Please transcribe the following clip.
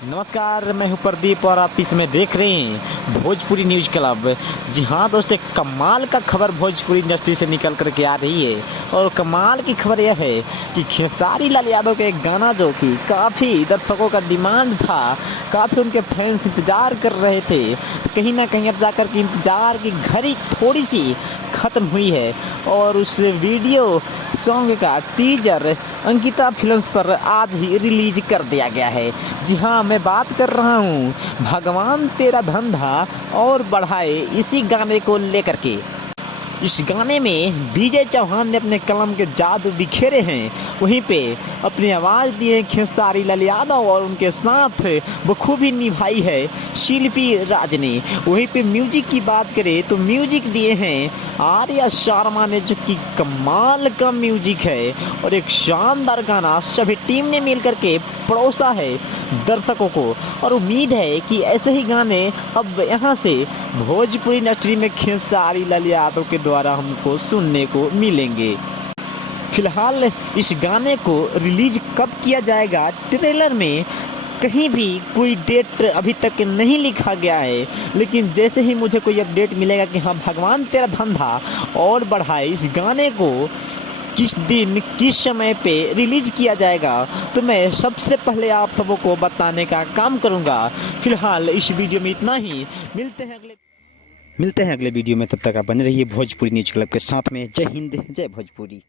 नमस्कार, मैं हूं प्रदीप और आप इसमें देख रहे हैं भोजपुरी न्यूज क्लब। जी हाँ दोस्तों, कमाल का खबर भोजपुरी इंडस्ट्री से निकल करके आ रही है। और कमाल की खबर यह है कि खेसारी लाल यादव का एक गाना जो कि काफ़ी दर्शकों का डिमांड था, काफ़ी उनके फैंस इंतजार कर रहे थे, कहीं ना कहीं अब जाकर के इंतजार की घड़ी थोड़ी सी ख़त्म हुई है। और उस वीडियो सॉन्ग का टीजर अंकिता फिल्म्स पर आज ही रिलीज कर दिया गया है। जी हाँ, मैं बात कर रहा हूँ भगवान तेरा धंधा और बढ़ाए इसी गाने को लेकर के। इस गाने में विजय चौहान ने अपने कलम के जादू बिखेरे हैं, वहीं पे अपनी आवाज़ दी है खेसारी लाल यादव और उनके साथ बखूबी निभाई है शिल्पी राज ने। वहीं पे म्यूजिक की बात करें तो म्यूजिक दिए हैं आर्या शर्मा ने, जो कि कमाल का म्यूजिक है और एक शानदार गाना सभी टीम ने मिलकर के परोसा है दर्शकों को। और उम्मीद है कि ऐसे ही गाने अब यहाँ से भोजपुरी इंडस्ट्री में खेसारी लाल यादव के द्वारा हमको सुनने को मिलेंगे। फिलहाल इस गाने को रिलीज कब किया जाएगा, ट्रेलर में कहीं भी कोई डेट अभी तक नहीं लिखा गया है, लेकिन जैसे ही मुझे कोई अपडेट मिलेगा कि हाँ भगवान तेरा धंधा और बढ़ाए इस गाने को किस दिन किस समय पे रिलीज किया जाएगा तो मैं सबसे पहले आप सबों को बताने का काम करूंगा। फिलहाल इस वीडियो में इतना ही, मिलते हैं अगले वीडियो में। तब तक आप बने रहिए भोजपुरी न्यूज क्लब के साथ में। जय हिंद, जय भोजपुरी।